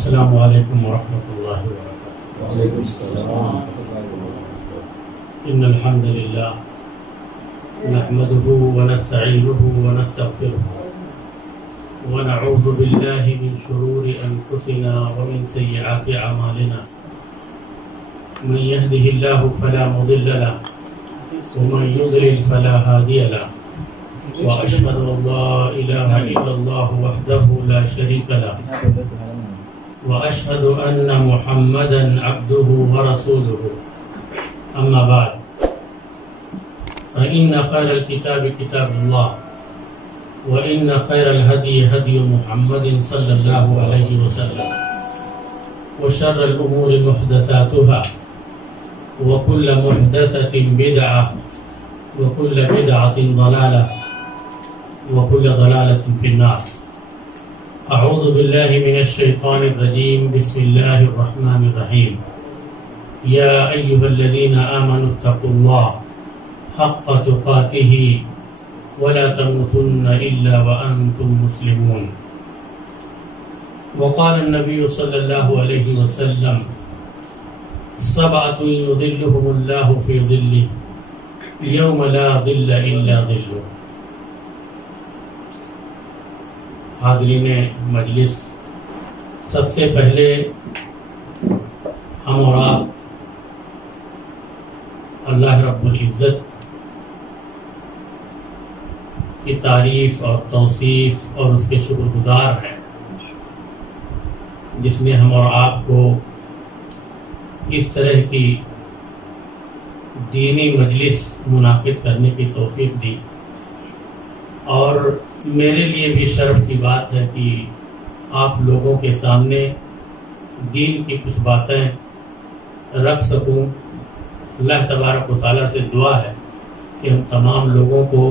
السلام علیکم ورحمۃ اللہ وبرکاتہ۔ وعلیکم السلام ورحمۃ اللہ وبرکاتہ۔ ان الحمد للہ نحمده ونستعینه ونستغفره ونعوذ باللہ من شرور انفسنا ومن سیئات اعمالنا، من يهده الله فلا مضل له ومن يضلل فلا هادي له، واشهد ان لا اله الا الله وحده لا شريك له، واشهد ان محمدا عبده ورسوله، اما بعد فان خير الكتاب كتاب الله، وان خير الهدي هدي محمد صلى الله عليه وسلم، وشر الامور محدثاتها، وكل محدثة بدعة، وكل بدعة ضلالة، وكل ضلالة في النار۔ أعوذ بالله من الشيطان الرجيم، بسم الله الرحمن الرحيم۔ يا أيها الذين آمنوا اتقوا الله حق تقاته ولا تموتن إلا وأنتم مسلمون۔ وقال النبي صلى الله عليه وسلم: سبعة يظلهم الله في ظله يوم لا ظل إلا ظله۔ حاضرین مجلس، سب سے پہلے ہم اور آپ اللہ رب العزت کی تعریف اور توصیف اور اس کے شکر گزار ہیں، جس نے ہم اور آپ کو اس طرح کی دینی مجلس منعقد کرنے کی توفیق دی، اور میرے لیے بھی شرف کی بات ہے کہ آپ لوگوں کے سامنے دین کی کچھ باتیں رکھ سکوں۔ اللہ تبارک و تعالیٰ سے دعا ہے کہ ہم تمام لوگوں کو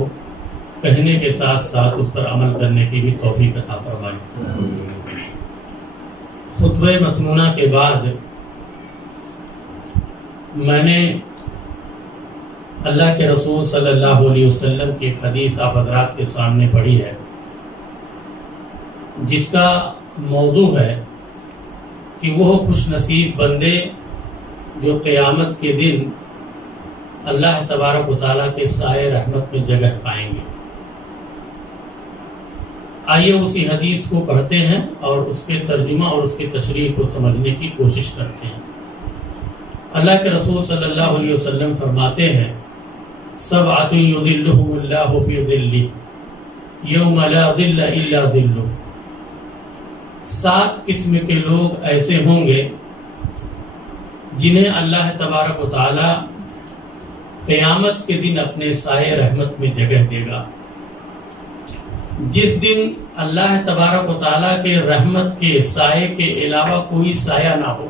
کہنے کے ساتھ ساتھ اس پر عمل کرنے کی بھی توفیق عطا فرمائے۔ خطبہ مسنونہ کے بعد میں نے اللہ کے رسول صلی اللہ علیہ وسلم کی ایک حدیث آپ حضرات کے سامنے پڑھی ہے، جس کا موضوع ہے کہ وہ خوش نصیب بندے جو قیامت کے دن اللہ تبارک و تعالیٰ کے سائے رحمت میں جگہ پائیں گے۔ آئیے اسی حدیث کو پڑھتے ہیں اور اس کے ترجمہ اور اس کی تشریح کو سمجھنے کی کوشش کرتے ہیں۔ اللہ کے رسول صلی اللہ علیہ وسلم فرماتے ہیں: سبعۃ یظلهم اللہ فی ظلہ یوم لا ظل الا ظلہ۔ 7 قسم کے لوگ ایسے ہوں گے جنہیں اللہ تبارک و تعالی قیامت کے دن اپنے سائے رحمت میں جگہ دے گا، جس دن اللہ تبارک و تعالی کے رحمت کے سائے کے علاوہ کوئی سایہ نہ ہو۔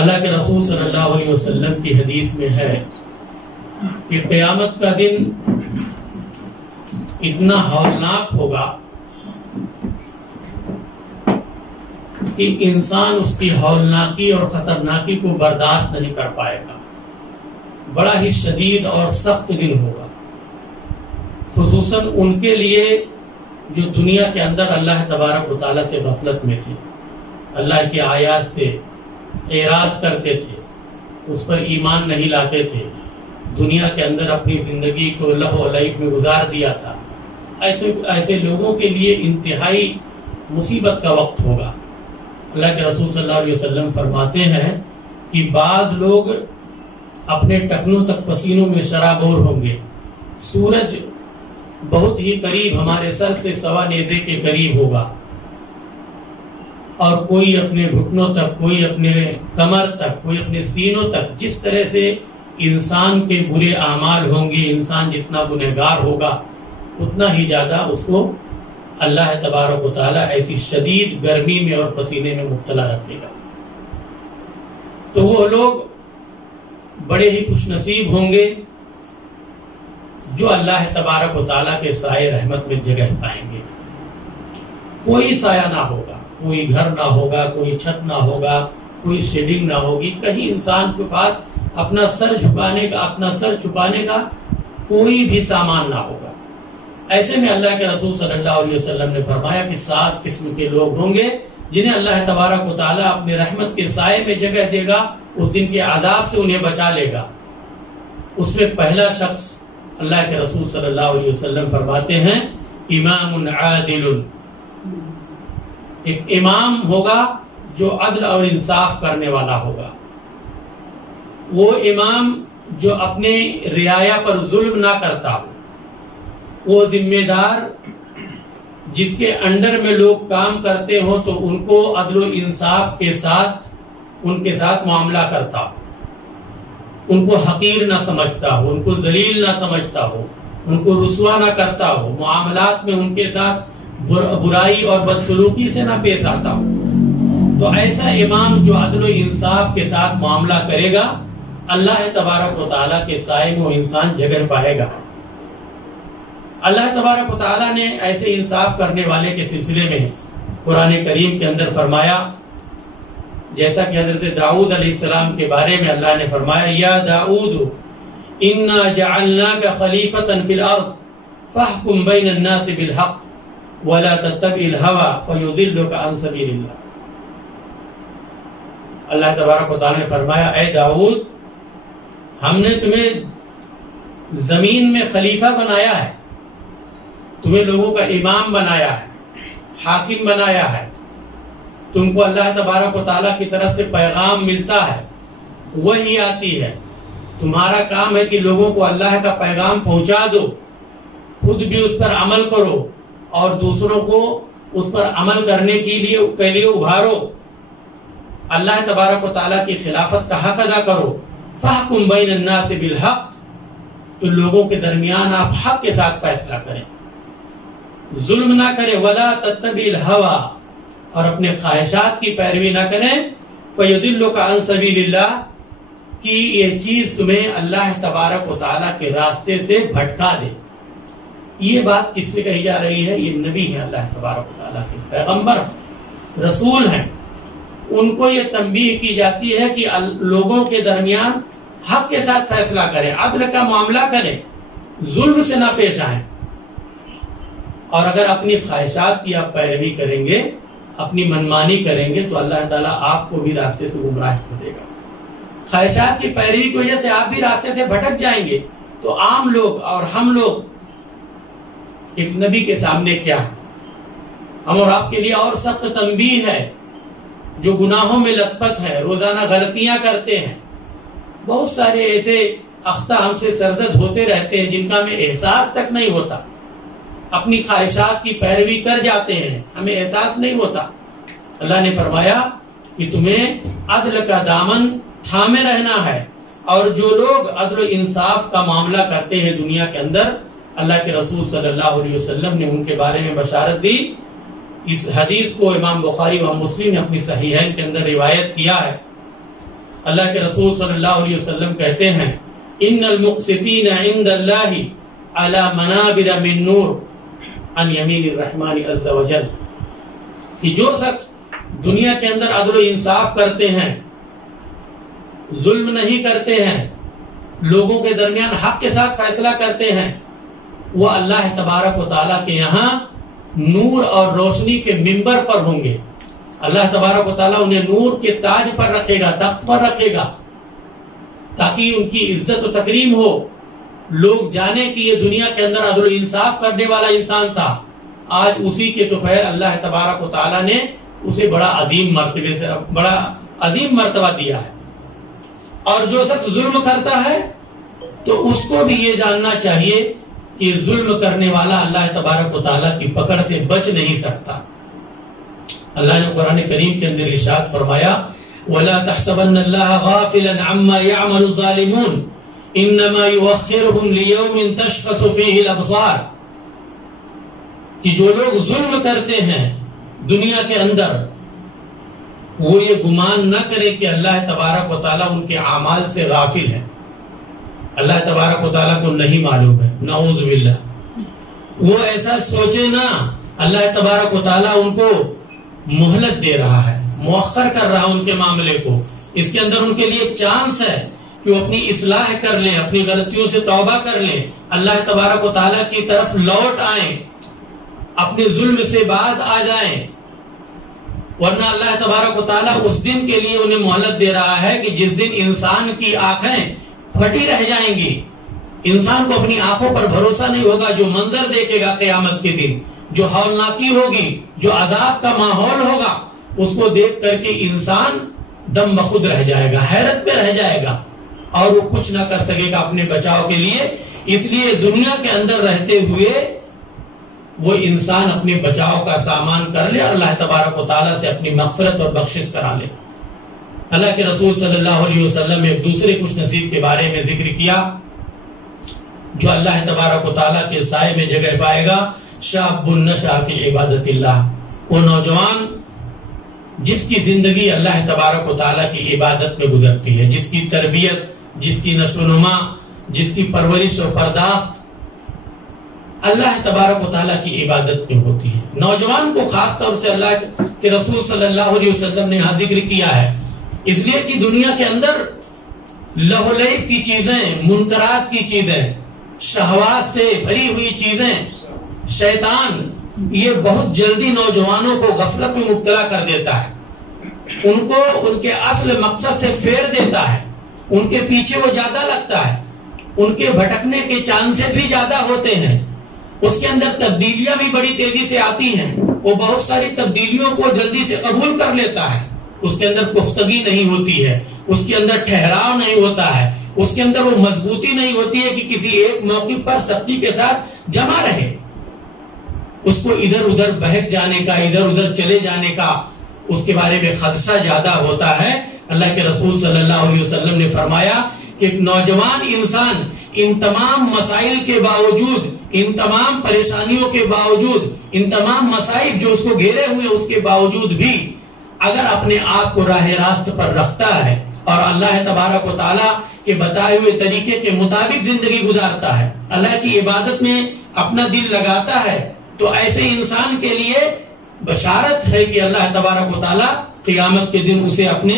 اللہ کے رسول صلی اللہ علیہ وسلم کی حدیث میں ہے کہ قیامت کا دن اتنا ہولناک ہوگا کہ انسان اس کی ہولناکی اور خطرناکی کو برداشت نہیں کر پائے گا۔ بڑا ہی شدید اور سخت دن ہوگا، خصوصاً ان کے لیے جو دنیا کے اندر اللہ تبارک و تعالیٰ سے غفلت میں تھے، اللہ کی آیات سے اعراض کرتے تھے، اس پر ایمان نہیں لاتے تھے، دنیا کے اندر اپنی زندگی کو لہو و لعب میں گزار دیا تھا۔ ایسے لوگوں کے لیے انتہائی مصیبت کا وقت ہوگا۔ اللہ کے رسول صلی اللہ علیہ وسلم فرماتے ہیں کہ بعض لوگ اپنے ٹکنوں تک پسینوں میں شرابور ہوں گے، سورج بہت ہی قریب ہمارے سر سے 1.25 نیزے کے قریب ہوگا، اور کوئی اپنے گھٹنوں تک، کوئی اپنے کمر تک، کوئی اپنے سینوں تک۔ جس طرح سے انسان کے برے اعمال ہوں گے، انسان جتنا گنہگار ہوگا اتنا ہی زیادہ اس کو اللہ تبارک و تعالیٰ ایسی شدید گرمی میں اور پسینے میں مبتلا رکھے گا۔ تو وہ لوگ بڑے ہی خوش نصیب ہوں گے جو اللہ تبارک و تعالیٰ کے سائے رحمت میں جگہ پائیں گے۔ کوئی سایہ نہ ہوگا، کوئی گھر نہ ہوگا، کوئی چھت نہ ہوگا، کوئی شیڈنگ نہ ہوگی، کہیں انسان کے پاس اپنا سر جھکانے کا، اپنا سر چھپانے کا کوئی بھی سامان نہ ہوگا۔ ایسے میں اللہ کے رسول صلی اللہ علیہ وسلم نے فرمایا کہ 7 قسم کے لوگ ہوں گے جنہیں اللہ تبارک و تعالیٰ اپنی رحمت کے سائے میں جگہ دے گا، اس دن کے عذاب سے انہیں بچا لے گا۔ اس میں پہلا شخص اللہ کے رسول صلی اللہ علیہ وسلم فرماتے ہیں امام عادل، ایک امام ہوگا جو عدل اور انصاف کرنے والا ہوگا، وہ امام جو اپنے رعایا پر ظلم نہ کرتا ہو، وہ ذمہ دار جس کے انڈر میں لوگ کام کرتے ہوں تو ان کو عدل و انصاف کے ساتھ ان کے ساتھ معاملہ کرتا ہو، ان کو حقیر نہ سمجھتا ہو، ان کو ذلیل نہ سمجھتا ہو، ان کو رسوا نہ کرتا ہو، معاملات میں ان کے ساتھ برائی اور بدسلوکی سے نہ پیش آتا ہو۔ تو ایسا امام جو عدل و انصاف کے ساتھ معاملہ کرے گا، اللہ تبارک و تعالیٰ کے سائے میں وہ انسان جگہ پائے گا۔ اللہ تبارک و تعالیٰ نے ایسے انصاف کرنے والے کے سلسلے میں قرآن کریم کے اندر فرمایا، جیسا کہ حضرت داؤد علیہ السلام کے بارے میں اللہ نے فرمایا یا داؤد انا جعلناک خلیفۃ فی الارض فاحکم بین الناس بالحق ولا تتبع الہوى فیضلک عن سبیل اللہ۔ اللہ تبارک و تعالیٰ نے فرمایا اے داؤد، ہم نے تمہیں زمین میں خلیفہ بنایا ہے، تمہیں لوگوں کا امام بنایا ہے، حاکم بنایا ہے، تم کو اللہ تبارک و تعالیٰ کی طرف سے پیغام ملتا ہے، وحی آتی ہے، تمہارا کام ہے کہ لوگوں کو اللہ کا پیغام پہنچا دو، خود بھی اس پر عمل کرو اور دوسروں کو اس پر عمل کرنے کے لیے ابھارو، اللہ تبارک و تعالیٰ کی خلافت کا حق ادا کرو۔ فاحکم بین الناس بالحق، تو لوگوں کے درمیان آپ حق کے ساتھ فیصلہ کریں، ظلم نہ کریں، ولا تتبع الہوى، اور اپنے خواہشات کی پیروی نہ کریں، فیضلک عن سبیل اللہ، کہ یہ چیز تمہیں اللہ تبارک و تعالیٰ کے راستے سے بھٹکا دے۔ یہ بات کس سے کہی جا رہی ہے؟ یہ نبی ہے اللہ تبارک و تعالیٰ کے، پیغمبر رسول ہیں، ان کو یہ تنبیہ کی جاتی ہے کہ لوگوں کے درمیان حق کے ساتھ فیصلہ کریں، عدل کا معاملہ کریں، ظلم سے نہ پیش آئیں، اور اگر اپنی خواہشات کی آپ پیروی کریں گے، اپنی منمانی کریں گے تو اللہ تعالیٰ آپ کو بھی راستے سے گمراہ کر دے گا۔ خواہشات کی پیروی کی وجہ سے آپ بھی راستے سے بھٹک جائیں گے تو عام لوگ اور ہم لوگ ایک نبی کے سامنے کیا ہے؟ ہم اور آپ کے لیے اور سخت تنبیہ ہے، جو گناہوں میں لت پت ہے، روزانہ غلطیاں کرتے ہیں، بہت سارے ایسے اخطاء ہم سے سرزد ہوتے رہتے ہیں جن کا ہمیں احساس تک نہیں ہوتا، اپنی خواہشات کی پیروی کر جاتے ہیں، ہمیں احساس نہیں ہوتا۔ اللہ نے فرمایا کہ تمہیں عدل کا دامن تھامے رہنا ہے، اور جو لوگ عدل و انصاف کا معاملہ کرتے ہیں دنیا کے اندر، اللہ کے رسول صلی اللہ علیہ وسلم نے ان کے بارے میں بشارت دی۔ اس حدیث کو امام بخاری و مسلم نے اپنی صحیحین کے اندر روایت کیا ہے۔ اللہ کے رسول صلی اللہ علیہ وسلم کہتے ہیں ان المقسطین عند اللہ علی منابر من نور عن یمین الرحمن عز وجل، کہ جو شخص دنیا کے اندر عدل و انصاف کرتے ہیں، ظلم نہیں کرتے ہیں، لوگوں کے درمیان حق کے ساتھ فیصلہ کرتے ہیں، وہ اللہ تبارک و تعالیٰ کے یہاں نور اور روشنی کے منبر پر ہوں گے۔ اللہ تبارک و تعالیٰ انہیں نور کے تاج پر رکھے گا، تخت پر رکھے گا، تاکہ ان کی عزت و تکریم ہو، لوگ جانے کہ یہ دنیا کے اندر عدل و انصاف کرنے والا انسان تھا۔ آج اسی کے توفیل اللہ تبارک و تعالیٰ نے اسے بڑا عظیم مرتبہ دیا ہے۔ اور جو شخص ظلم کرتا ہے تو اس کو بھی یہ جاننا چاہیے کہ ظلم کرنے والا اللہ تبارک و تعالیٰ کی پکڑ سے بچ نہیں سکتا۔ اللہ نے قرآن کریم کے اندر ارشاد فرمایا وَلَا تَحْسَبَنَّ اللَّهَ غَافِلًا عَمَّا يَعْمَلُ الظَّالِمُونَ إِنَّمَا يُؤَخِّرُهُمْ لِيَوْمٍ تَشْخَصُ فِيهِ الْأَبْصَارُ، کہ جو لوگ ظلم کرتے ہیں دنیا کے اندر، وہ یہ گمان نہ کرے کہ اللہ تبارک و تعالیٰ ان کے اعمال سے غافل ہے، اللہ تبارک و تعالیٰ کو نہیں معلوم ہے، نعوذ باللہ۔ وہ ایسا سوچے نہ، اللہ تبارک و تعالیٰ ان کو مہلت دے رہا ہے، مؤخر کر رہا ان کے معاملے کو، اس کے اندر ان کے لیے چانس ہے کہ وہ اپنی اصلاح کر لیں، اپنی غلطیوں سے توبہ کر لیں، اللہ تبارک و تعالیٰ کی طرف لوٹ آئیں، اپنے ظلم سے باز آ جائیں، ورنہ اللہ تبارک و تعالیٰ اس دن کے لیے انہیں مہلت دے رہا ہے کہ جس دن انسان کی آنکھیں پھٹی رہ جائیں گی، انسان کو اپنی آنکھوں پر بھروسہ نہیں ہوگا، جو منظر دیکھے گا قیامت کے دن، جو ہولناکی ہوگی، جو عذاب کا ماحول ہوگا، اس کو دیکھ کر کے انسان دم بخود رہ جائے گا، حیرت میں رہ جائے گا، اور وہ کچھ نہ کر سکے گا اپنے بچاؤ کے لیے۔ اس لیے دنیا کے اندر رہتے ہوئے وہ انسان اپنے بچاؤ کا سامان کر لے اور اللہ تبارک و تعالیٰ سے اپنی مغفرت اور بخشش کرا لے۔ اللہ کے رسول صلی اللہ علیہ وسلم نے ایک دوسرے خوش نصیب کے بارے میں ذکر کیا جو اللہ تبارک و تعالیٰ کے سائے میں جگہ پائے گا، شاب نشأ فی عبادت اللہ، وہ نوجوان جس کی زندگی اللہ تبارک و تعالیٰ کی عبادت میں گزرتی ہے، جس کی تربیت، جس کی نشو و نما، جس کی پرورش و پرداخت اللہ تبارک و تعالیٰ کی عبادت میں ہوتی ہے۔ نوجوان کو خاص طور سے اللہ کے رسول صلی اللہ علیہ وسلم نے یہاں ذکر کیا ہے، اس لیے کہ دنیا کے اندر لہو و لعب کی چیزیں، منکرات کی چیزیں، شہوات سے بھری ہوئی چیزیں، شیطان یہ بہت جلدی نوجوانوں کو غفلت میں مبتلا کر دیتا ہے، ان کو ان کے اصل مقصد سے پھیر دیتا ہے، ان کے پیچھے وہ زیادہ لگتا ہے، ان کے بھٹکنے کے چانسز بھی زیادہ ہوتے ہیں، اس کے اندر تبدیلیاں بھی بڑی تیزی سے آتی ہیں، وہ بہت ساری تبدیلیوں کو جلدی سے قبول کر لیتا ہے، اس کے اندر پختگی نہیں ہوتی ہے، اس کے اندر ٹھہراؤ نہیں ہوتا ہے، اس کے اندر وہ مضبوطی نہیں ہوتی ہے کہ کسی ایک موقع پر سختی کے ساتھ جمع رہے، اس کو ادھر ادھر بہک جانے کا، ادھر ادھر چلے جانے کا اس کے بارے میں خدشہ زیادہ ہوتا ہے۔ اللہ کے رسول صلی اللہ علیہ وسلم نے فرمایا کہ ایک نوجوان انسان ان تمام مسائل کے باوجود، ان تمام پریشانیوں کے باوجود، ان تمام مسائل جو اس کو گھیرے ہوئے اس کے باوجود بھی اگر اپنے آپ کو راہ راست پر رکھتا ہے اور اللہ تبارک و تعالیٰ کے بتائے ہوئے طریقے کے مطابق زندگی گزارتا ہے، اللہ کی عبادت میں اپنا دل لگاتا ہے، تو ایسے انسان کے لیے بشارت ہے کہ اللہ تبارک و تعالیٰ قیامت کے دن اسے اپنے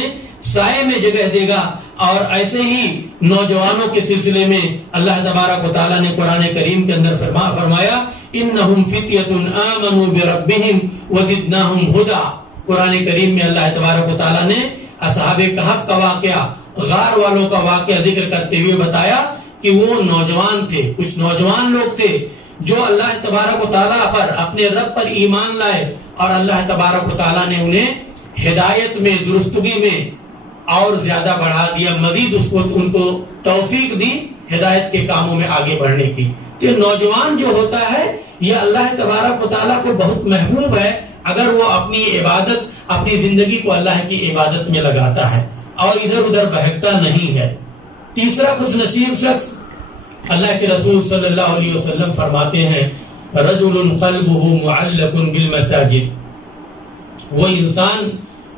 سائے میں جگہ دے گا۔ اور ایسے ہی نوجوانوں کے سلسلے میں اللہ تبارک و تعالیٰ نے قرآن کریم کے اندر فرمایا انہم فتیۃ آمنوا بربہم وزدناہم ھدی۔ قرآن کریم میں اللہ تبارک و تعالیٰ نے اصحاب کہف کا واقعہ، غار والوں کا واقعہ ذکر کرتے ہوئے بتایا کہ وہ نوجوان تھے، کچھ نوجوان لوگ تھے جو اللہ تبارک و تعالیٰ پر، اپنے رب پر ایمان لائے، اور اللہ تبارک و تعالیٰ نے انہیں ہدایت میں، درستگی میں اور زیادہ بڑھا دیا، مزید ان کو توفیق دی ہدایت کے کاموں میں آگے بڑھنے کی۔ تو نوجوان جو ہوتا ہے یہ اللہ تبارک و تعالیٰ کو بہت محبوب ہے اگر وہ اپنی عبادت، اپنی زندگی کو اللہ کی عبادت میں لگاتا ہے اور ادھر ادھر بہکتا نہیں ہے۔ تیسرا خوش نصیب شخص، اللہ کے رسول صلی اللہ علیہ وسلم فرماتے ہیں رجل قلبہ معلق بالمساجد، وہ انسان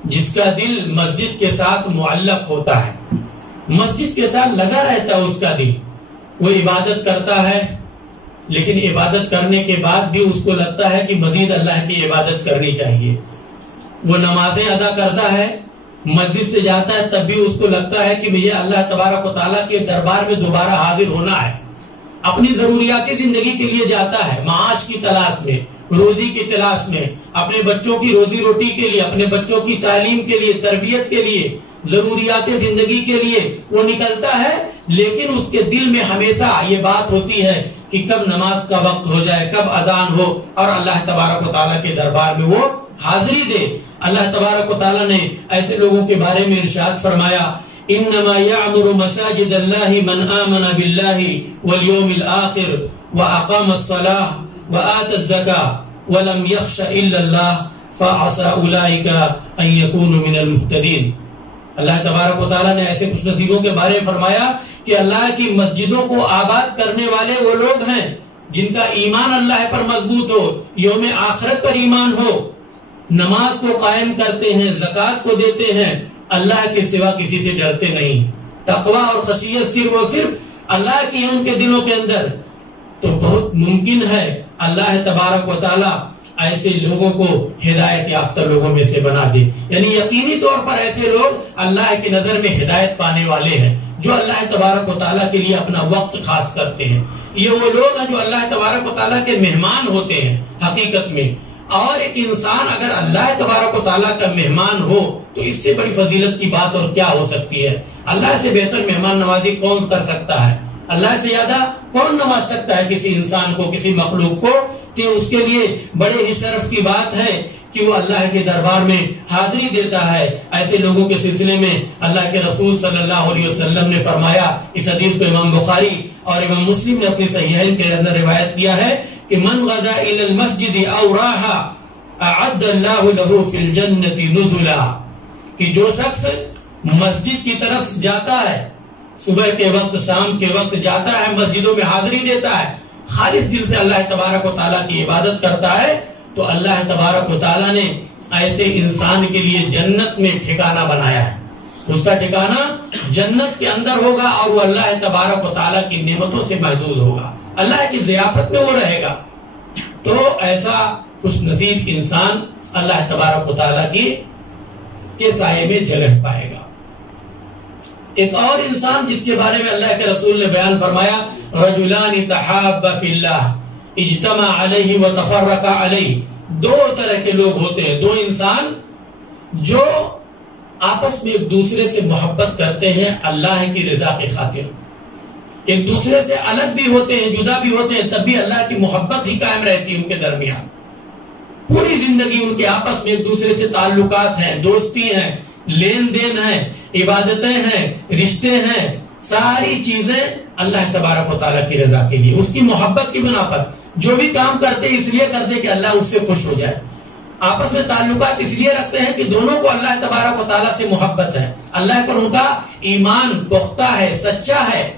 جس کا دل مسجد کے ساتھ معلق ہوتا ہے، مسجد کے ساتھ لگا رہتا ہے اس کا دل، وہ عبادت کرتا ہے لیکن عبادت کرنے کے بعد بھی اس کو لگتا ہے کہ مزید اللہ کی عبادت کرنی چاہیے، وہ نمازیں ادا کرتا ہے، مسجد سے جاتا ہے تب بھی اس کو لگتا ہے کہ مجھے اللہ تبارک و تعالیٰ کے دربار میں دوبارہ حاضر ہونا ہے، اپنی ضروریاتی زندگی کے لیے جاتا ہے، معاش کی تلاش میں، روزی کی تلاش میں، اپنے بچوں کی روزی روٹی کے لیے، اپنے بچوں کی تعلیم کے لیے، تربیت کے لیے، ضروریات زندگی کے لیے وہ نکلتا ہے، لیکن اس کے دل میں ہمیشہ یہ بات ہوتی ہے کہ کب نماز کا وقت ہو جائے، کب اذان ہو اور اللہ تبارک و تعالیٰ کے دربار میں وہ حاضری دے۔ اللہ تبارک و تعالیٰ نے ایسے لوگوں کے بارے میں ارشاد فرمایا انما یعمر مساجد اللہ من آمن باللہ والیوم الآخر واقام الصلاة وآت الزکاة ولم یخش الا اللہ فعسى اولئک ان یکونوا من المہتدین۔ اللہ تبارک و تعالیٰ نے ایسے خوش نصیبوں کے بارے میں فرمایا کہ اللہ کی مسجدوں کو آباد کرنے والے وہ لوگ ہیں جن کا ایمان اللہ پر مضبوط ہو، یوم آخرت پر ایمان ہو، نماز کو قائم کرتے ہیں، زکوٰۃ کو دیتے ہیں، اللہ کے سوا کسی سے ڈرتے نہیں، تقوی اور خشیت صرف اور صرف اللہ کی ہے ان کے دلوں کے اندر، تو بہت ممکن ہے اللہ تبارک و تعالیٰ ایسے لوگوں کو ہدایت یافتہ لوگوں میں سے بنا دے، یعنی یقینی طور پر ایسے لوگ اللہ کی نظر میں ہدایت پانے والے ہیں، جو اللہ تبارک و تعالیٰ کے لیے اپنا وقت خاص کرتے ہیں. یہ وہ لوگ ہیں جو اللہ تبارک و تعالیٰ کے مہمان ہوتے ہیں حقیقت میں. اور ایک انسان اگر اللہ تبارک و تعالیٰ کا مہمان ہو تو اس سے بڑی فضیلت کی بات اور کیا ہو سکتی ہے. اللہ سے بہتر مہمان نوازی کون کر سکتا ہے؟ اللہ سے زیادہ کون نواز سکتا ہے کسی انسان کو, کسی مخلوق کو؟ کہ اس کے لیے بڑے ہی شرف کی بات ہے کہ وہ اللہ کے دربار میں حاضری دیتا ہے. ایسے لوگوں کے سلسلے میں اللہ کے رسول صلی اللہ علیہ وسلم نے فرمایا, اس حدیث کو امام بخاری اور امام مسلم نے اپنی صحیحین کے اندر روایت کیا ہے کہ من غدا الى المسجد او راحا اعد اللہ له فی الجنت نزلا, کہ جو شخص مسجد کی طرف جاتا ہے, صبح کے وقت شام کے وقت جاتا ہے, مسجدوں میں حاضری دیتا ہے, خالص دل سے اللہ تبارک و تعالیٰ کی عبادت کرتا ہے, تو اللہ تبارک و تعالیٰ نے ایسے انسان کے لیے جنت میں ٹھکانہ بنایا ہے. اس کا ٹھکانہ جنت کے اندر ہوگا اور وہ اللہ تبارک و تعالیٰ کی نعمتوں سے محظوظ ہوگا, اللہ کی ضیافت میں وہ رہے گا. تو ایسا خوش نصیب انسان اللہ تبارک و تعالیٰ کے سائے میں جگہ پائے گا. ایک اور انسان جس کے بارے میں اللہ کے رسول نے بیان فرمایا, رجلان تحابا فی اللہ اجتمع علیہ وتفرقا علیہ. دو طرح کے لوگ ہوتے ہیں, دو انسان جو آپس میں ایک دوسرے سے محبت کرتے ہیں اللہ کی رضا کی خاطر. ایک دوسرے سے الگ بھی ہوتے ہیں, جدا بھی ہوتے ہیں, تب بھی اللہ کی محبت ہی قائم رہتی ہے ان کے درمیان. پوری زندگی ان کے آپس میں ایک دوسرے سے تعلقات ہیں, دوستی ہیں, لین دین ہیں, عبادتیں ہیں, رشتے ہیں, ساری چیزیں اللہ تبارک و تعالیٰ کی رضا کے لیے, اس کی محبت کی بنا پر. جو بھی کام کرتے اس لیے کرتے کہ اللہ اس سے خوش ہو جائے. آپس میں تعلقات اس لیے رکھتے ہیں کہ دونوں کو اللہ تبارک و تعالیٰ سے محبت ہے, اللہ پر ان کا ایمان پختہ ہے, سچا ہے.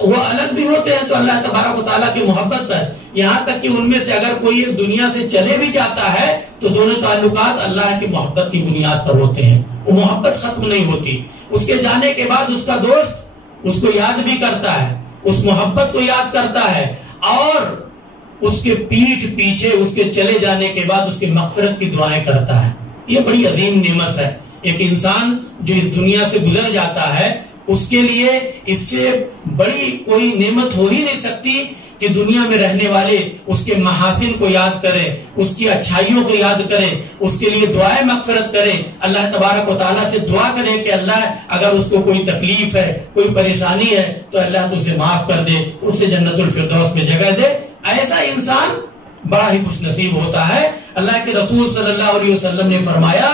وہ الگ بھی ہوتے ہیں تو اللہ تبارک و تعالیٰ کی محبت ہے, یہاں تک کہ ان میں سے اگر کوئی ایک دنیا سے چلے بھی جاتا ہے تو دونوں تعلقات اللہ کی محبت کی بنیاد پر ہوتے ہیں. وہ محبت ختم نہیں ہوتی. اس کے جانے کے بعد اس کا دوست اس کو یاد بھی کرتا ہے, اس محبت کو یاد کرتا ہے, اور اس کے پیٹھ پیچھے اس کے چلے جانے کے بعد اس کی مغفرت کی دعائیں کرتا ہے. یہ بڑی عظیم نعمت ہے. ایک انسان جو اس دنیا سے گزر جاتا ہے اس کے لیے اس سے بڑی کوئی نعمت ہو ہی نہیں سکتی کہ دنیا میں رہنے والے اس کے محاسن کو یاد کریں, اس کی اچھائیوں کو یاد کریں, اس کے لیے دعائیں مغفرت کریں, اللہ تبارک و تعالیٰ سے دعا کریں کہ اللہ اگر اس کو کوئی تکلیف ہے, کوئی پریشانی ہے تو اللہ تو اسے معاف کر دے, اسے جنت الفردوس میں جگہ دے. ایسا انسان بڑا ہی خوش نصیب ہوتا ہے. اللہ کے رسول صلی اللہ علیہ وسلم نے فرمایا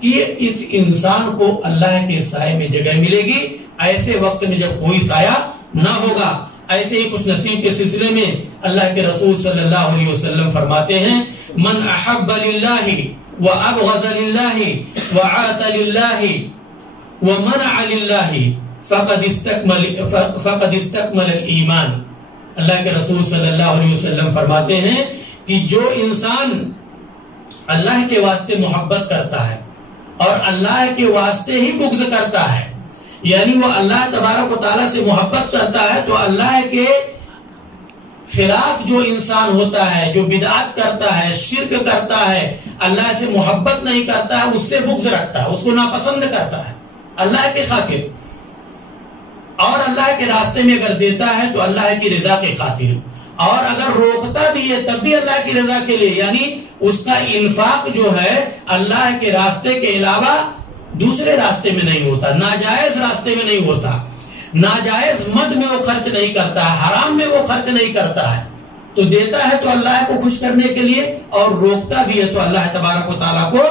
کہ اس انسان کو اللہ کے سائے میں جگہ ملے گی ایسے وقت میں جب کوئی سایہ نہ ہوگا. ایسے ہی خوش نصیب کے سلسلے میں اللہ کے رسول صلی اللہ علیہ وسلم فرماتے ہیں, من احب للہ وابغض للہ وعات للہ ومنع للہ فقد استکمل الایمان. اللہ کے رسول صلی اللہ علیہ وسلم فرماتے ہیں کہ جو انسان اللہ کے واسطے محبت کرتا ہے اور اللہ کے واسطے ہی بغض کرتا ہے, یعنی وہ اللہ تبارک و تعالیٰ سے محبت کرتا ہے تو اللہ کے خلاف جو انسان ہوتا ہے, جو بدعت کرتا ہے, شرک کرتا ہے, اللہ سے محبت نہیں کرتا ہے, اس سے بغض رکھتا ہے, اس کو ناپسند کرتا ہے اللہ کے خاطر, اور اللہ کے راستے میں اگر دیتا ہے تو اللہ کی رضا کے خاطر, اور اگر روکتا بھی ہے تب بھی اللہ کی رضا کے لیے, یعنی اس کا انفاق جو ہے اللہ کے راستے کے علاوہ دوسرے راستے میں نہیں ہوتا, ناجائز راستے میں نہیں ہوتا, ناجائز مد میں وہ خرچ نہیں کرتا ہے, حرام میں وہ خرچ نہیں کرتا ہے. تو دیتا ہے تو اللہ کو خوش کرنے کے لیے, اور روکتا بھی ہے تو اللہ تبارک و تعالیٰ کو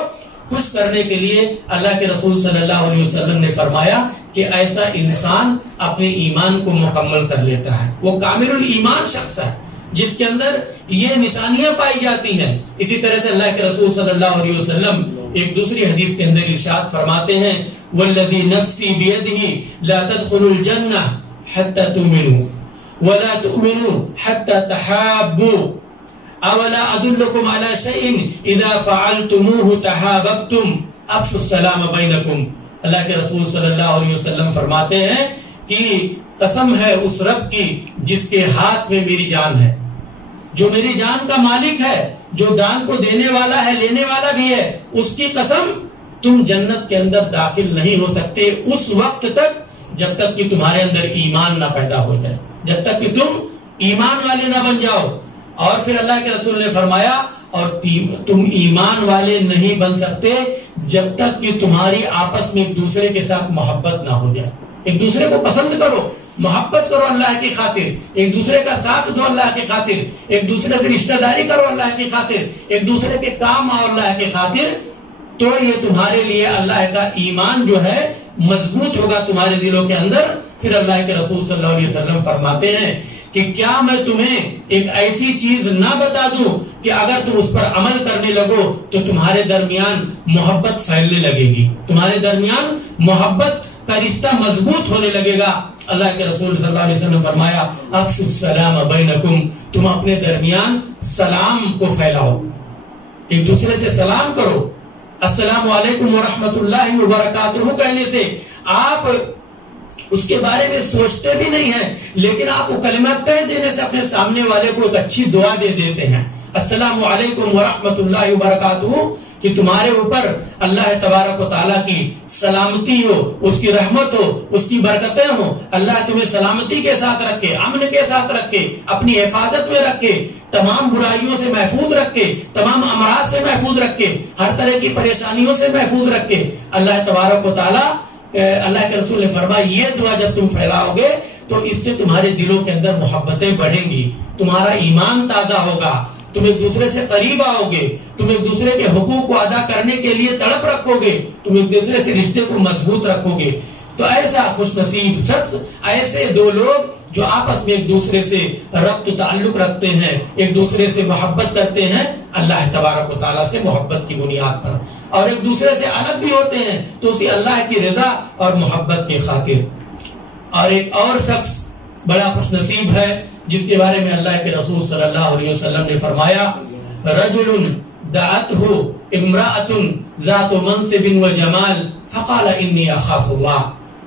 خوش کرنے کے لیے. اللہ کے رسول صلی اللہ علیہ وسلم نے فرمایا کہ ایسا انسان اپنے ایمان کو مکمل کر لیتا ہے. وہ کامل الایمان شخص ہے جس کے اندر یہ نشانیاں پائی جاتی ہیں. اسی طرح سے اللہ کے رسول صلی اللہ علیہ وسلم ایک دوسری حدیث کے اندر ارشاد فرماتے ہیں, والذی نفسی بیدہ لا تدخلوا الجنہ حتی تؤمنوا ولا تؤمنوا حتی تحابوا اولا ادلکم علی شیء اذا فعلتموه تحاببتم افشوا السلام بینکم. اللہ کے رسول صلی اللہ علیہ وسلم فرماتے ہیں کہ قسم ہے اس رب کی جس کے ہاتھ میں میری جان ہے, جو میری جان کا مالک ہے, جو جان کو دینے والا ہے, لینے والا بھی ہے, اس کی قسم تم جنت کے اندر داخل نہیں ہو سکتے اس وقت تک جب تک کہ تمہارے اندر ایمان نہ پیدا ہو جائے، جب تک کہ تم ایمان والے نہ بن جاؤ۔ اور پھر اللہ کے رسول نے فرمایا اور تم ایمان والے نہیں بن سکتے جب تک کہ تمہاری آپس میں ایک دوسرے کے ساتھ محبت نہ ہو جائے۔ ایک دوسرے کو پسند کرو، محبت کرو اللہ کی خاطر، ایک دوسرے کا ساتھ دو اللہ کی خاطر، ایک دوسرے سے رشتہ داری کرو اللہ کی خاطر، ایک دوسرے کے کام آؤ اللہ کی خاطر، تو یہ تمہارے لیے اللہ کا ایمان جو ہے مضبوط ہوگا تمہارے دلوں کے اندر۔ پھر اللہ کے رسول صلی اللہ علیہ وسلم فرماتے ہیں کہ کیا میں تمہیں ایک ایسی چیز نہ بتا دوں کہ اگر تم اس پر عمل کرنے لگو تو تمہارے درمیان محبت پھیلنے لگے گی، تمہارے درمیان محبت کا رشتہ مضبوط ہونے لگے گا۔ اللہ کے رسول صلی اللہ علیہ وسلم فرمایا افشوا السلام بینکم، تم اپنے درمیان سلام کو پھیلاؤ، ایک دوسرے سے سلام کرو۔ السلام علیکم ورحمۃ اللہ وبرکاتہ کہنے سے آپ اس کے بارے میں سوچتے بھی نہیں ہیں، لیکن آپ وہ کلمہ کہہ دینے سے اپنے سامنے والے کو ایک اچھی دعا دے دیتے ہیں۔ السلام علیکم ورحمۃ اللہ وبرکاتہ، کہ تمہارے اوپر اللہ تبارک و تعالیٰ کی سلامتی ہو، اس کی رحمت ہو، اس کی برکتیں ہو، اللہ تمہیں سلامتی کے ساتھ رکھے، امن کے ساتھ رکھے، اپنی حفاظت میں رکھے، تمام برائیوں سے محفوظ رکھے، تمام امراض سے محفوظ رکھے، ہر طرح کی پریشانیوں سے محفوظ رکھے۔ اللہ تبارک و تعالیٰ، اللہ کے رسول نے فرمایا یہ دعا جب تم پھیلاؤ گے تو اس سے تمہارے دلوں کے اندر محبتیں بڑھیں گی، تمہارا ایمان تازہ ہوگا، تم ایک دوسرے سے قریب آؤ گے، تم ایک دوسرے کے حقوق کو ادا کرنے کے لیے تڑپ رکھو گے، تم ایک دوسرے سے رشتے کو مضبوط رکھو گے۔ تو ایسا خوش نصیب شخص، ایسے دو لوگ جو آپس میں ایک دوسرے سے ربط تعلق رکھتے ہیں، ایک دوسرے سے محبت کرتے ہیں اللہ تبارک و تعالیٰ سے محبت کی بنیاد پر، اور ایک دوسرے سے الگ بھی ہوتے ہیں تو اسی اللہ کی رضا اور محبت کی خاطر۔ اور ایک اور شخص بڑا خوش نصیب ہے جس کے بارے میں اللہ کے رسول صلی اللہ علیہ وسلم نے فرمایا رجل دعته امرأة ذات منصب و جمال فقال انی اخاف اللہ،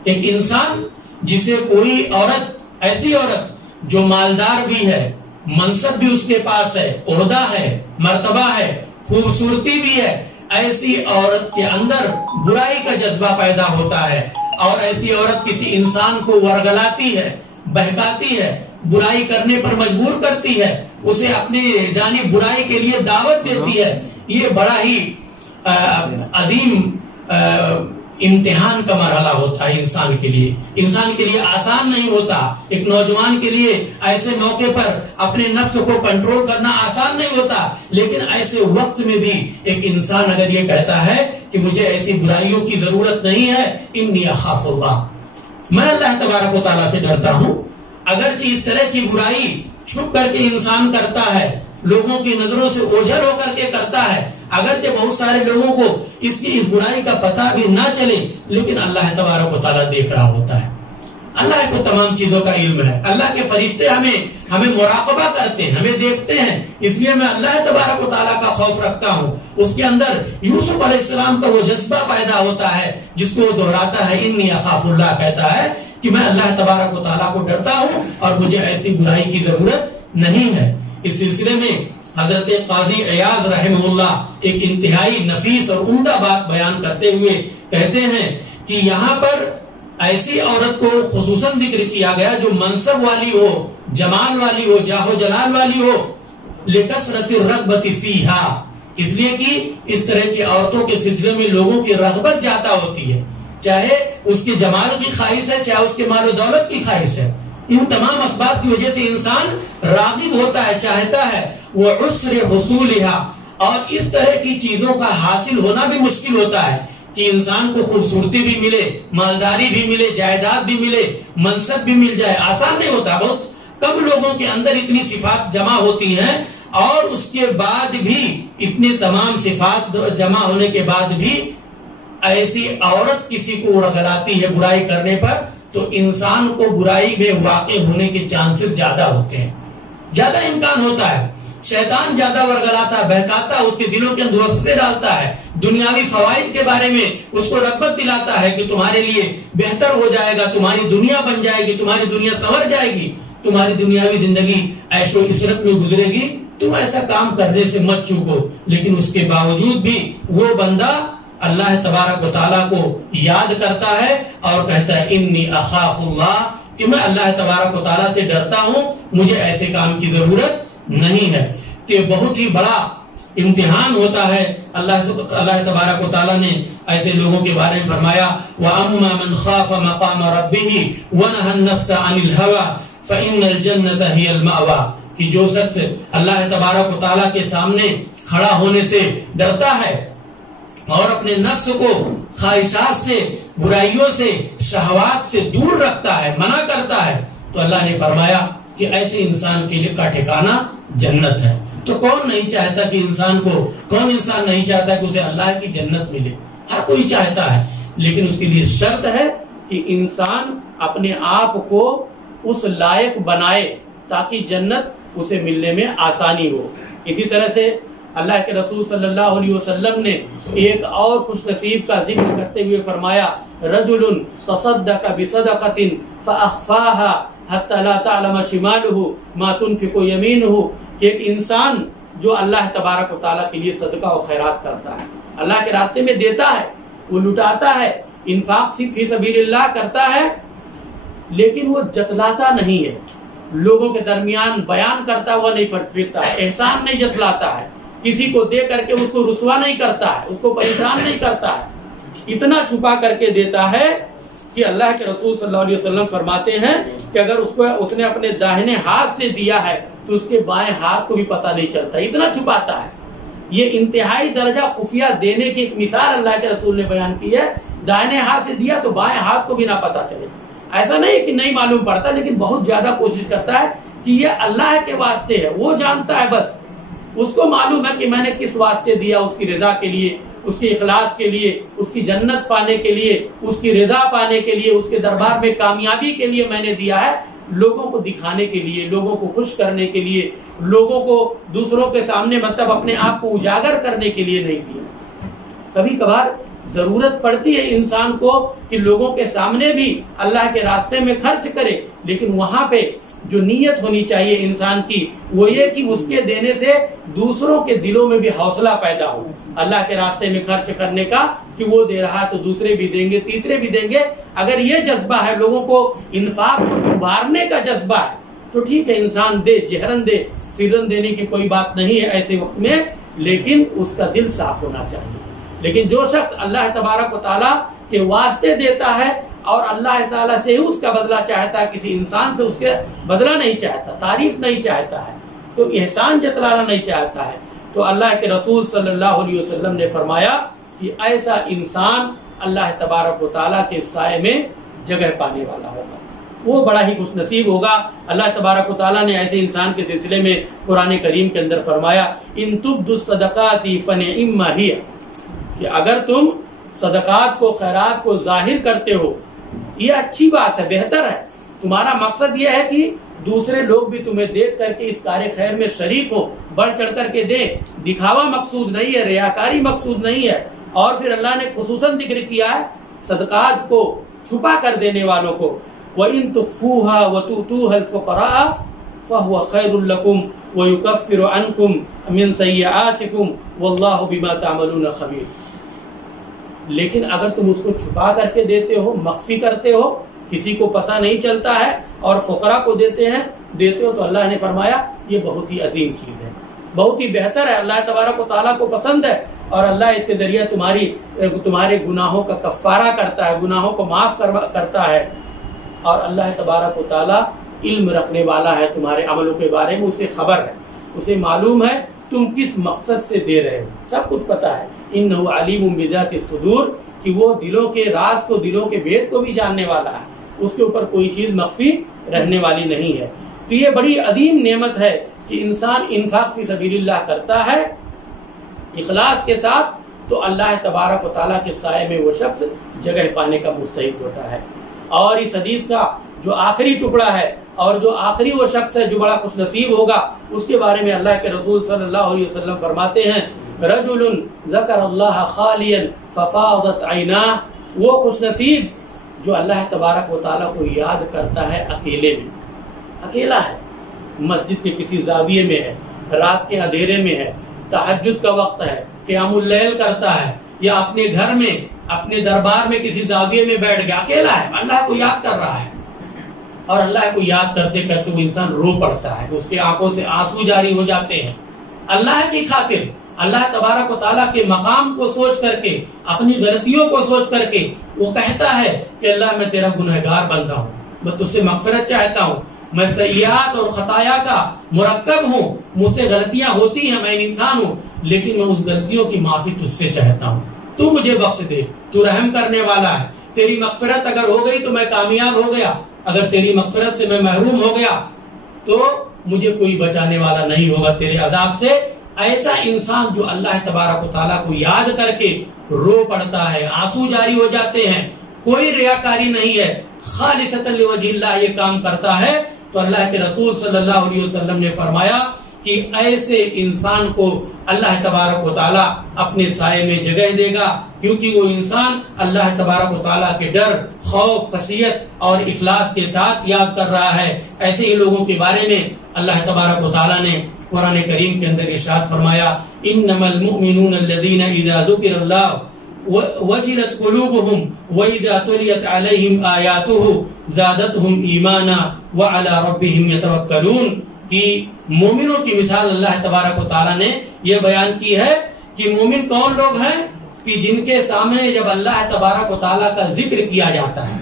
ایک انسان جسے کوئی عورت، ایسی عورت جو مالدار بھی ہے، منصب بھی اس کے پاس ہے، عہدہ ہے، مرتبہ ہے، خوبصورتی بھی ہے، ایسی عورت کے اندر برائی کا جذبہ پیدا ہوتا ہے، اور ایسی عورت کسی انسان کو ورگلاتی ہے، بہکاتی ہے، برائی کرنے پر مجبور کرتی ہے، اسے اپنی جانب برائی کے لیے دعوت دیتی ہے۔ یہ بڑا ہی عظیم امتحان کا مرحلہ ہوتا ہے انسان کے لیے، انسان کے لیے آسان نہیں ہوتا۔ ایک نوجوان کے لیے ایسے موقع پر اپنے نفس کو کنٹرول کرنا آسان نہیں ہوتا، لیکن ایسے وقت میں بھی ایک انسان اگر یہ کہتا ہے کہ مجھے ایسی برائیوں کی ضرورت نہیں ہے، انی اخاف اللہ، میں اللہ تبارک و تعالیٰ سے ڈرتا ہوں۔ اگرچہ اس طرح کی برائی چھپ کر کے انسان کرتا ہے، لوگوں کی نظروں سے اوجھل ہو کر کے کرتا ہے، اگرچہ بہت سارے لوگوں کو اس کی اس برائی کا پتہ بھی نہ چلے، لیکن اللہ تبارک و تعالیٰ دیکھ رہا ہوتا ہے۔ اللہ کو تمام چیزوں کا علم ہے، اللہ کے فرشتے ہمیں مراقبہ کرتے ہیں، ہمیں دیکھتے ہیں، اس لیے میں اللہ تبارک و تعالیٰ کا خوف رکھتا ہوں۔ اس کے اندر یوسف علیہ السلام کا وہ جذبہ پیدا ہوتا ہے جس کو وہ دہراتا ہے، انی اخاف اللہ، کہتا ہے کہ میں اللہ تبارک و تعالیٰ کو ڈرتا ہوں اور مجھے ایسی برائی کی ضرورت نہیں ہے۔ اس سلسلے میں حضرت قاضی عیاض رحمہ اللہ ایک انتہائی نفیس اور عمدہ بات بیان کرتے ہوئے کہتے ہیں کہ یہاں پر ایسی عورت کو خصوصاً ذکر کیا گیا جو منصب والی ہو، جمال والی ہو، جاہ و جلال والی ہو، لکثرت الرغبۃ فیہا، اس لیے کہ اس طرح کی عورتوں کے سلسلے میں لوگوں کی رغبت زیادہ ہوتی ہے، چاہے اس کے جمال کی خواہش ہے، چاہے اس کے مال و دولت کی خواہش ہے۔ ان تمام اسباب کی وجہ سے انسان راغب ہوتا ہے، چاہتا ہے، وہ عسر حصولہا، اور اس طرح کی چیزوں کا حاصل ہونا بھی مشکل ہوتا ہے کہ انسان کو خوبصورتی بھی ملے، مالداری بھی ملے، جائیداد بھی ملے، منصب بھی مل جائے، آسان نہیں ہوتا۔ بہت کم لوگوں کے اندر اتنی صفات جمع ہوتی ہیں، اور اس کے بعد بھی اتنی تمام صفات جمع ہونے کے بعد بھی ایسی عورت کسی کو ورگلاتی ہے برائی کرنے پر، تو انسان کو برائی میں واقع ہونے کے چانسز زیادہ ہوتے ہیں، زیادہ امکان ہوتا ہے۔ شیطان زیادہ ورگلاتا ہے، بہکاتا ہے، اس کے دلوں کے اندر وسوسے ڈالتا ہے، دنیاوی فوائد کے بارے میں اس کو رغبت دلاتا ہے کہ تمہارے لیے بہتر ہو جائے گا، تمہاری دنیا بن جائے گی، تمہاری دنیا سنور جائے گی، تمہاری دنیاوی زندگی عیش و عشرت میں گزرے گی، تم ایسا کام کرنے سے مت چوکو۔ لیکن اس کے باوجود بھی وہ بندہ اللہ تبارک و تعالیٰ کو یاد کرتا ہے اور کہتا ہے انی اخاف اللہ، کہ میں اللہ تبارک و تعالیٰ سے ڈرتا ہوں، مجھے ایسے کام کی ضرورت نہیں ہے۔ تو یہ بہت ہی بڑا امتحان ہوتا ہے۔ اللہ تبارک و تعالیٰ نے ایسے لوگوں کے بارے میں فرمایا وَأَمَّا مَنْ خَافَ مَقَامَ رَبِّهِ وَنَهَى النَّفْسَ عَنِ الْهَوَى فَإِنَّ الْجَنَّةَ هِيَ الْمَأْوَى، کہ جو شخص اللہ تبارک و تعالیٰ کے سامنے کھڑا ہونے سے ڈرتا ہے اور اپنے نفس کو خواہشات سے، برائیوں سے، شہوات سے دور رکھتا ہے، منع کرتا ہے، تو اللہ نے فرمایا کہ ایسے انسان کے لیے کا ٹھکانہ جنت ہے۔ تو کون نہیں چاہتا کہ کون انسان نہیں چاہتا کہ اسے اللہ کی جنت ملے؟ ہر کوئی چاہتا ہے، لیکن اس کے لیے شرط ہے کہ انسان اپنے آپ کو اس لائق بنائے تاکہ جنت اسے ملنے میں آسانی ہو۔ اسی طرح سے اللہ کے رسول صلی اللہ علیہ وسلم نے ایک اور خوش نصیب کا ذکر کرتے ہوئے فرمایا رجل تصدق بصدقۃ فاخفاها حتى لا تعلم شماله ما تنفق يمينه، کہ ایک انسان جو اللہ تبارک و تعالیٰ کے لیے صدقہ و خیرات کرتا ہے، اللہ کے راستے میں دیتا ہے، وہ لٹاتا ہے، انفاق فی سبیل اللہ کرتا ہے، لیکن وہ جتلاتا نہیں ہے، لوگوں کے درمیان بیان کرتا ہوا نہیں پھرتا ہے، احسان نہیں جتلاتا ہے، کسی کو دے کر کے اس کو رسوا نہیں کرتا ہے، اس کو پریشان نہیں کرتا ہے، اتنا چھپا کر کے دیتا ہے کہ اللہ کے رسول صلی اللہ علیہ وسلم فرماتے ہیں کہ اگر اس نے اپنے داہنے ہاتھ سے دیا ہے تو اس کے بائیں ہاتھ کو بھی پتہ نہیں چلتا، اتنا چھپاتا ہے۔ یہ انتہائی درجہ خفیہ دینے کی ایک مثال اللہ کے رسول نے بیان کی ہے، دائیں ہاتھ سے دیا تو بائیں ہاتھ کو بھی نہ پتہ چلے۔ ایسا نہیں کہ نہیں معلوم پڑتا، لیکن بہت زیادہ کوشش کرتا ہے کہ یہ اللہ کے واسطے ہے، وہ جانتا ہے، بس اس کو معلوم ہے کہ میں نے کس واسطے دیا، اس کی رضا کے لیے، اس کے اخلاص کے لیے، اس کی جنت پانے کے لیے، اس کی رضا پانے کے لیے، اس کے دربار میں کامیابی کے لیے میں نے دیا ہے، لوگوں کو دکھانے کے لیے، لوگوں کو خوش کرنے کے لیے، لوگوں کو دوسروں کے سامنے مطلب اپنے آپ کو اجاگر کرنے کے لیے نہیں دیا۔ کبھی کبھار ضرورت پڑتی ہے انسان کو کہ لوگوں کے سامنے بھی اللہ کے راستے میں خرچ کرے، لیکن وہاں پہ جو نیت ہونی چاہیے انسان کی وہ یہ کہ اس کے دینے سے دوسروں کے دلوں میں بھی حوصلہ پیدا ہو اللہ کے راستے میں خرچ کرنے کا، کہ وہ دے رہا تو دوسرے بھی دیں گے، تیسرے بھی دیں گے۔ اگر یہ جذبہ ہے، لوگوں کو انفاق پر ابھارنے کا جذبہ ہے، تو ٹھیک ہے انسان دے، جہرن دے، سرن دینے کی کوئی بات نہیں ہے ایسے وقت میں، لیکن اس کا دل صاف ہونا چاہیے۔ لیکن جو شخص اللہ تبارک و تعالیٰ کے واسطے دیتا ہے اور اللہ تعالیٰ سے ہی اس کا بدلہ چاہتا ہے، کسی انسان سے اس کے بدلہ نہیں چاہتا، تعریف نہیں چاہتا ہے، تو احسان جتلانا نہیں چاہتا ہے، تو اللہ کے رسول صلی اللہ علیہ وسلم نے فرمایا کہ ایسا انسان اللہ تبارک و تعالیٰ کے سائے میں جگہ پانے والا ہوگا، وہ بڑا ہی خوش نصیب ہوگا۔ اللہ تبارک و تعالیٰ نے ایسے انسان کے سلسلے میں قرآن کریم کے اندر فرمایا ان تبدوا الصدقات فنعما ہی، کہ اگر تم صدقات کو، خیرات کو ظاہر کرتے ہو، یہ اچھی بات ہے، بہتر ہے، تمہارا مقصد یہ ہے کہ دوسرے لوگ بھی تمہیں دیکھ کر کے اس کار خیر میں شریک ہو، بڑھ چڑھ کر کے دیں، دکھاوا مقصود نہیں ہے، ریاکاری مقصود نہیں ہے۔ اور پھر اللہ نے خصوصاً ذکر کیا ہے صدقات کو چھپا کر دینے والوں کو، وَإِن تُخْفُوهَا وَتُؤْتُوهَا الْفُقَرَاءَ فَهُوَ خَيْرٌ لَكُمْ وَيُكَفِّرُ عَنْكُمْ مِنْ سَيِّئَاتِكُمْ وَاللَّهُ بِمَا تَعْمَلُونَ خَبِيرٌ۔ لیکن اگر تم اس کو چھپا کر کے دیتے ہو، مخفی کرتے ہو، کسی کو پتہ نہیں چلتا ہے، اور فقراء کو دیتے ہو، تو اللہ نے فرمایا یہ بہت ہی عظیم چیز ہے، بہت ہی بہتر ہے، اللہ تبارک و تعالیٰ کو پسند ہے، اور اللہ اس کے ذریعے تمہارے گناہوں کا کفارہ کرتا ہے، گناہوں کو معاف کرتا ہے، اور اللہ تبارک و تعالیٰ علم رکھنے والا ہے تمہارے عملوں کے بارے میں، اسے خبر ہے، اسے معلوم ہے تم کس مقصد سے دے رہے ہو، سب کچھ پتا ہے۔ انہ علیم بذات الصدور، کہ وہ دلوں کے راز کو، دلوں کے بھید کو بھی جاننے والا ہے، اس کے اوپر کوئی چیز مخفی رہنے والی نہیں ہے۔ تو یہ بڑی عظیم نعمت ہے کہ انسان انفاق فی سبیل اللہ کرتا ہے اخلاص کے ساتھ، تو اللہ تبارک و تعالیٰ کے سائے میں وہ شخص جگہ پانے کا مستحق ہوتا ہے۔ اور اس حدیث کا جو آخری ٹکڑا ہے اور جو آخری وہ شخص ہے جو بڑا خوش نصیب ہوگا، اس کے بارے میں اللہ کے رسول صلی اللہ علیہ وسلم فرماتے ہیں رجل ذکر اللہ خالیا ففاضت عیناہ، وہ خوش نصیب جو اللہ تبارک و تعالیٰ کو یاد کرتا ہے اکیلے میں، اکیلا ہے، مسجد کے کسی زاویے میں ہے، رات کے اندھیرے میں ہے، تہجد کا وقت ہے، قیام اللیل کرتا ہے، یا اپنے گھر میں اپنے دربار میں کسی زاویے میں بیٹھ گیا، اکیلا ہے، اللہ کو یاد کر رہا ہے، اور اللہ کو یاد کرتے کرتے وہ انسان رو پڑتا ہے، اس کے آنکھوں سے آنسو جاری ہو جاتے ہیں، اللہ کی خاطر، اللہ تبارک و تعالیٰ کے مقام کو سوچ کر کے، اپنی غلطیوں کو سوچ کر کے وہ کہتا ہے کہ اللہ میں تیرا گنہگار بندہ ہوں، میں تجھ سے مغفرت چاہتا ہوں، میں سیئات اور خطایا کا مرکب ہوں، مجھ سے غلطیاں ہوتی ہیں، میں انسان ہوں، لیکن میں اس غلطیوں کی معافی تجھ سے چاہتا ہوں، تو مجھے بخش دے، تو رحم کرنے والا ہے، تیری مغفرت اگر ہو گئی تو میں کامیاب ہو گیا، اگر تیری مغفرت سے میں محروم ہو گیا تو مجھے کوئی بچانے والا نہیں ہوگا تیرے عذاب سے۔ ایسا انسان جو اللہ تبارک و تعالیٰ کو یاد کر کے رو پڑتا ہے، آنسو جاری ہو جاتے ہیں، کوئی ریاکاری نہیں ہے، خالصۃ لوجہ اللہ یہ کام کرتا ہے، تو اللہ کے رسول صلی اللہ علیہ وسلم نے فرمایا کہ ایسے انسان کو اللہ تبارک و تعالیٰ اپنے سائے میں جگہ دے گا، کیونکہ وہ انسان اللہ تبارک و تعالیٰ کے ڈر، خوف، خشیت اور اخلاص کے ساتھ یاد کر رہا ہے۔ ایسے ہی لوگوں کے بارے میں اللہ تبارک و تعالیٰ نے قرآن کریم کے اندر ارشاد فرمایا، انما المؤمنون الذین اذا ذکر اللہ وجلت قلوبهم واذا تلیت علیہم آیاتہ زادتہم ایمانا وعلی ربہم یتوکلون، کہ مومنوں کی مثال اللہ تبارک و تعالیٰ نے یہ بیان کی ہے کہ مومن کون لوگ ہیں کہ جن کے سامنے جب اللہ تبارک و تعالیٰ کا ذکر کیا جاتا ہے،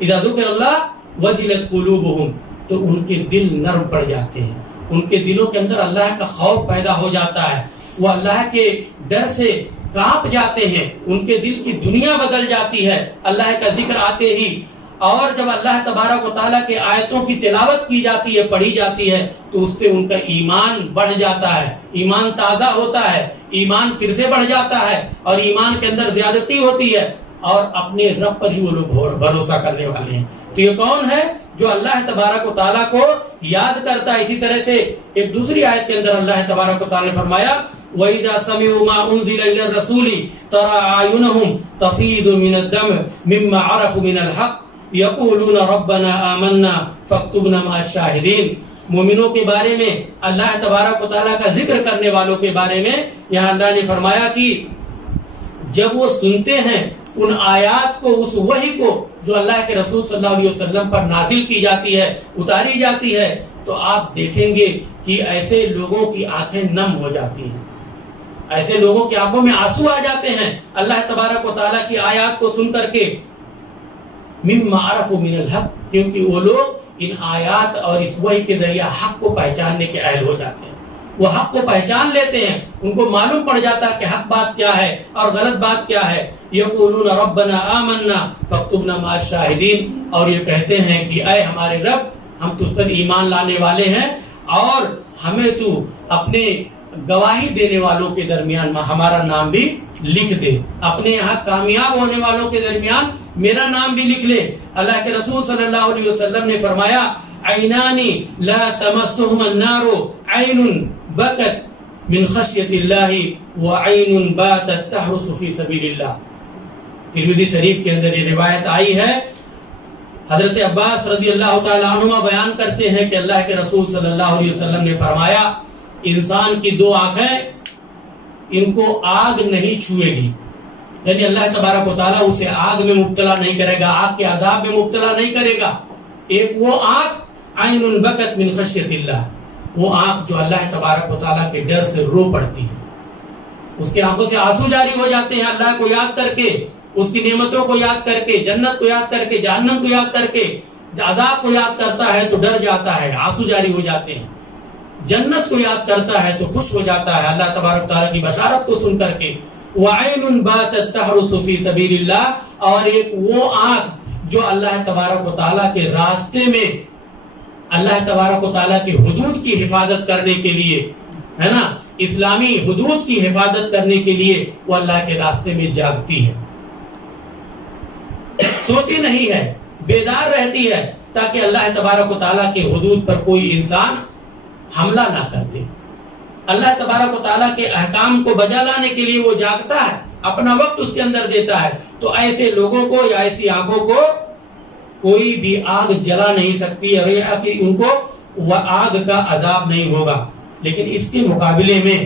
اذا ذکر اللہ وجلت قلوبهم، تو ان کے دل نرم پڑ جاتے ہیں، ان کے دلوں کے اندر اللہ کا خوف پیدا ہو جاتا ہے، وہ اللہ کے ڈر سے کانپ جاتے ہیں، ان کے دل کی دنیا بدل جاتی ہے اللہ کا ذکر آتے ہی، اور جب اللہ تبارک و تعالیٰ کے آیتوں کی تلاوت کی جاتی ہے، پڑھی جاتی ہے، تو اس سے ان کا ایمان بڑھ جاتا ہے، ایمان تازہ ہوتا ہے، ایمان پھر سے بڑھ جاتا ہے، اور ایمان کے اندر زیادتی ہوتی ہے، اور اپنے رب پر ہی وہ لوگ بھروسہ کرنے والے ہیں۔ تو یہ کون ہے جو اللہ تبارک و تعالیٰ کو یاد کرتا ہے؟ اسی طرح سے ایک دوسری آیت کے اندر اللہ تبارک و تعالیٰ نے فرمایا، وَإِذَا سَمِعُوا مَا أُنزِلَ إِلَى الرَّسُولِ تَرَىٰ أَعْيُنَهُمْ تَفِيضُ مِنَ الدَّمْعِ مِمَّا عَرَفُوا مِنَ الْحَقِّ يَقُولُونَ رَبَّنَا آمَنَّا فَاكْتُبْنَا مَعَ الشَّاهِدِينَ۔ مومنوں کے بارے میں، اللہ تبارک و تعالیٰ کا ذکر کرنے والوں کے بارے میں یہاں اللہ نے فرمایا کہ جب وہ سنتے ہیں ان آیات کو، اس وحی کو جو اللہ کے رسول صلی اللہ علیہ وسلم پر نازل کی جاتی ہے، اتاری جاتی ہے، تو آپ دیکھیں گے کہ ایسے لوگوں کی آنکھیں نم ہو جاتی ہیں، ایسے لوگوں کی آنکھوں میں آنسو آ جاتے ہیں اللہ تبارک و تعالیٰ کی آیات کو سن کر کے، مما عرفوا من الحق، کیونکہ وہ لوگ ان آیات اور اس وحی کے ذریعہ حق کو پہچاننے کے اہل ہو جاتے ہیں، وہ حق کو پہچان لیتے ہیں، ان کو معلوم پڑ جاتا ہے کہ حق بات کیا ہے اور غلط بات کیا ہے۔ یقولون ربنا آمنا فاکتبنا مع الشاہدین، اور یہ کہتے ہیں کہ اے ہمارے رب، ہم تجھ پر ایمان لانے والے ہیں اور ہمیں تو اپنے گواہی دینے والوں کے درمیان ہمارا نام بھی لکھ دے، اپنے یہاں کامیاب ہونے والوں کے درمیان میرا نام بھی لکھ لے۔ اللہ کے رسول صلی اللہ علیہ وسلم نے فرمایا، عینانی لا تمسہم النار، عین بکت من خشیت اللہ وعین باتت تحرس فی سبیل اللہ۔ ترمذی شریف کے اندر یہ روایت آئی ہے، حضرت عباس رضی اللہ تعالیٰ عنہما بیان کرتے ہیں کہ اللہ کے رسول صلی اللہ علیہ وسلم نے فرمایا، انسان کی دو آنکھیں، ان کو آگ نہیں چھوئے گی، یعنی اللہ تبارک و تعالیٰ اسے آگ میں مبتلا نہیں کرے گا، آگ کے عذاب میں مبتلا نہیں کرے گا۔ ایک وہ آنکھ عین بکت من خشیت اللہ، وہ آنکھ جو اللہ تبارک و تعالیٰ کے ڈر سے رو پڑتی ہے، اس کے آنکھوں سے آنسو جاری ہو جاتے ہیں اللہ کو یاد کر کے، اس کی نعمتوں کو یاد کر کے، جنت کو یاد کر کے، جہنم کو یاد کر کے، عذاب کو یاد کرتا ہے تو ڈر جاتا ہے، آنسو جاری ہو جاتے ہیں، جنت کو یاد کرتا ہے تو خوش ہو جاتا ہے اللہ تبارک تعالیٰ کی بشارت کو سن کر کے۔ وَعَيْنٌ بَاتَتْ تَحْرُسُ فِي سَبِيلِ اللَّهِ، اور ایک وہ آنکھ جو اللہ تبارک و تعالیٰ کے راستے میں، اللہ تبارک و تعالیٰ کی حدود کی حفاظت کرنے کے لیے، ہے نا، اسلامی حدود کی حفاظت کرنے کے لیے وہ اللہ کے راستے میں جاگتی ہے، سوتی نہیں ہے، بیدار رہتی ہے، تاکہ اللہ تبارک و تعالیٰ کے حدود پر کوئی انسان حملہ نہ کر دے۔ اللہ تبارک و تعالیٰ کے احکام کو بجا لانے کے لیے وہ جاگتا ہے، اپنا وقت اس کے اندر دیتا ہے۔ تو ایسے لوگوں کو یا ایسی آنکھوں کو کوئی بھی آگ جلا نہیں سکتی، اور ان کو وہ آگ کا عذاب نہیں ہوگا۔ لیکن اس کے مقابلے میں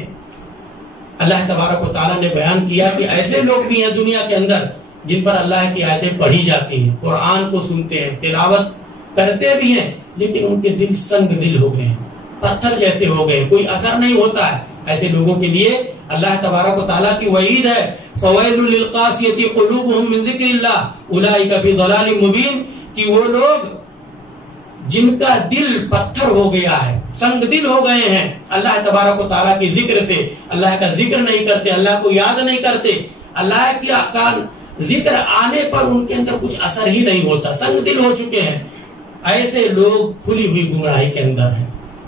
اللہ تبارک و تعالیٰ نے بیان کیا کہ ایسے لوگ بھی ہیں دنیا کے اندر جن پر اللہ کی آیتیں پڑھی جاتی ہیں، قرآن کو سنتے ہیں، تلاوت کرتے بھی ہیں، لیکن ان کے دل سنگ دل ہو گئے ہیں، پتھر جیسے ہو گئے، کوئی اثر نہیں ہوتا ہے۔ ایسے لوگوں کے لیے اللہ تبارک و تعالیٰ کی وعید ہے، فویل للقاسیۃ قلوبہم من ذکر اللہ اولئک فی ضلال مبین، کہ وہ لوگ جن کا دل پتھر ہو گیا ہے، سنگ دل ہو گئے ہیں، اللہ تبارک و تعالیٰ کے ذکر سے، اللہ کا ذکر نہیں کرتے، اللہ کو یاد نہیں کرتے، اللہ کا ذکر آنے پر ان کے اندر کچھ اثر ہی نہیں ہوتا، سنگ دل ہو چکے ہیں۔ ایسے لوگ کھلی ہوئی گمراہی کے اندر ہیں۔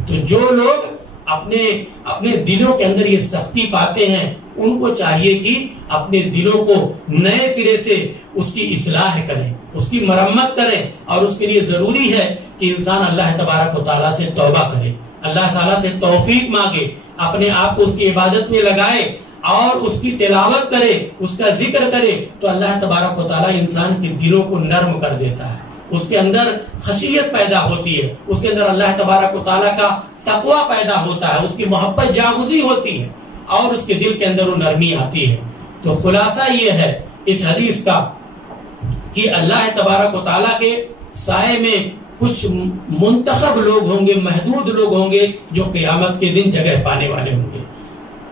تو جو لوگ اپنے دلوں کے اندر یہ سختی پاتے ہیں، ان کو چاہیے کہ اپنے دلوں کو نئے سرے سے اس کی اصلاح کریں، اس کی مرمت کریں، اور اس کے لیے ضروری ہے کہ انسان اللہ تبارک و تعالیٰ سے توبہ کرے، اللہ تعالیٰ سے توفیق مانگے، اپنے آپ کو اس کی عبادت میں لگائے اور اس کی تلاوت کرے، اس کا ذکر کرے، تو اللہ تبارک و تعالیٰ انسان کے دلوں کو نرم کر دیتا ہے، اس کے اندر خشیت پیدا ہوتی ہے، اس کے اندر اللہ تبارک و تعالیٰ کا تقوی پیدا ہوتا ہے، اس کی محبت جاگزی ہوتی ہے، اور اس کے دل کے اندر وہ نرمی آتی ہے۔ تو خلاصہ یہ ہے اس حدیث کا کہ اللہ تبارک و تعالیٰ کے سائے میں کچھ منتخب لوگ ہوں گے، محدود لوگ ہوں گے، جو قیامت کے دن جگہ پانے والے ہوں گے۔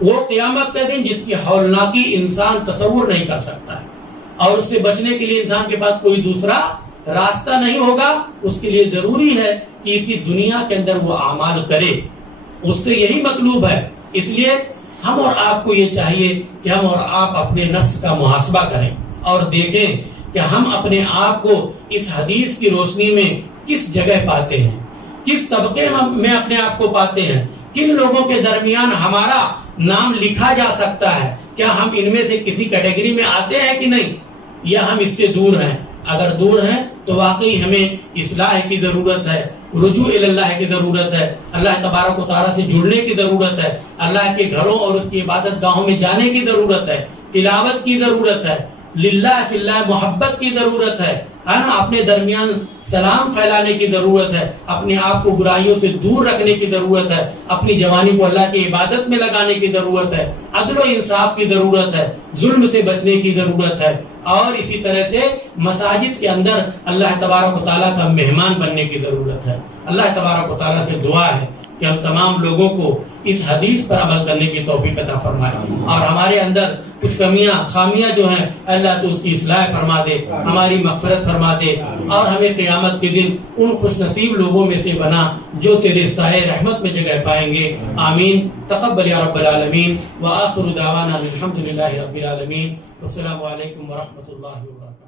وہ قیامت کا دن جس کی ہولناکی انسان تصور نہیں کر سکتا ہے، اور اس سے بچنے کے لیے انسان کے پاس کوئی دوسرا راستہ نہیں ہوگا۔ اس کے لیے ضروری ہے کہ اسی دنیا کے اندر وہ اعمال کرے، اس سے یہی مطلوب ہے۔ اس لیے ہم اور آپ کو یہ چاہیے کہ ہم اور آپ اپنے نفس کا محاسبہ کریں اور دیکھیں کہ ہم اپنے آپ کو اس حدیث کی روشنی میں کس جگہ پاتے ہیں، کس طبقے میں اپنے آپ کو پاتے ہیں، کن لوگوں کے درمیان ہمارا نام لکھا جا سکتا ہے، کیا ہم ان میں سے کسی کیٹیگری میں آتے ہیں کہ نہیں، یا ہم اس سے دور ہیں۔ اگر دور ہیں تو واقعی ہمیں اصلاح کی ضرورت ہے، رجوع اللہ کی ضرورت ہے، اللہ تبارک و تعالیٰ سے جڑنے کی ضرورت ہے، اللہ کے گھروں اور اس کی عبادت گاہوں میں جانے کی ضرورت ہے، تلاوت کی ضرورت ہے، للہ فی اللہ محبت کی ضرورت ہے نا، اپنے درمیان سلام پھیلانے کی ضرورت ہے، اپنے آپ کو برائیوں سے دور رکھنے کی ضرورت ہے، اپنی جوانی کو اللہ کی عبادت میں لگانے کی ضرورت ہے، عدل و انصاف کی ضرورت ہے، ظلم سے بچنے کی ضرورت ہے، اور اسی طرح سے مساجد کے اندر اللہ تبارک و تعالیٰ کا مہمان بننے کی ضرورت ہے۔ اللہ تبارک و تعالیٰ سے دعا ہے کہ ہم تمام لوگوں کو اس حدیث پر عمل کرنے کی توفیق عطا فرمائے، اور ہمارے اندر کچھ کمیاں خامیاں جو ہیں اللہ تو اس کی اصلاح فرما دے، ہماری مغفرت فرما دے، اور ہمیں قیامت کے دن ان خوش نصیب لوگوں میں سے بنا جو تیرے سائے رحمت میں جگہ پائیں گے۔ آمین۔ تقبل یا رب العالمین، وآخر دعوانا الحمدللہ رب العالمین، والسلام علیکم ورحمۃ اللہ وبرکاتہ۔